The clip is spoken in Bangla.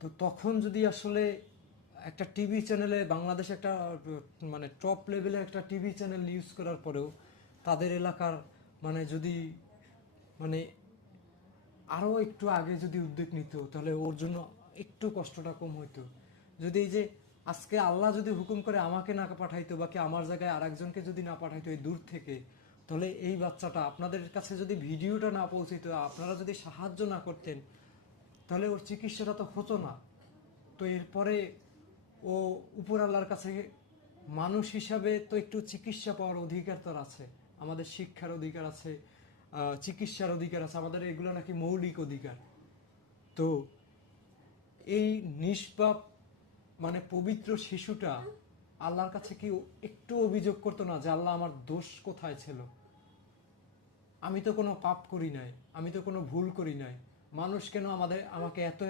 তো তখন যদি আসলে একটা টিভি চ্যানেলে, বাংলাদেশে একটা মানে টপ লেভেলের একটা টিভি চ্যানেল ইউজ করার পরেও তাদের এলাকার মানে যদি মানে আরও একটু আগে যদি উদ্যোগ নিত, তাহলে ওর জন্য একটু কষ্টটা কম হইতো। যদি এই যে আজকে আল্লাহ যদি হুকুম করে আমাকে না পাঠাইতো, বা কি আমার জায়গায় আরেকজনকে যদি না পাঠাইতো এই দূর থেকে, তাহলে এই বাচ্চাটা আপনাদের কাছে যদি ভিডিওটা না পৌঁছিত, আপনারা যদি সাহায্য না করতেন, তাহলে ওর চিকিৎসাটা তো হতো না। তো এরপরে ও উপর আল্লাহর কাছে মানুষ হিসাবে তো একটু চিকিৎসা পাওয়ার অধিকার তার আছে, আমাদের শিক্ষার অধিকার আছে, চিকিৎসার অধিকার আছে, আমাদের এগুলো নাকি মৌলিক অধিকার। তো এই নিষ্পাপ মানে পবিত্র শিশুটা আল্লাহর কাছে কি একটু অভিযোগ করতো না যে আল্লাহ আমার দোষ কোথায় ছিল? আমি তো কোনো পাপ করি নাই, আমি তো কোনো ভুল করি নাই, মানুষ কেন আমাকে এত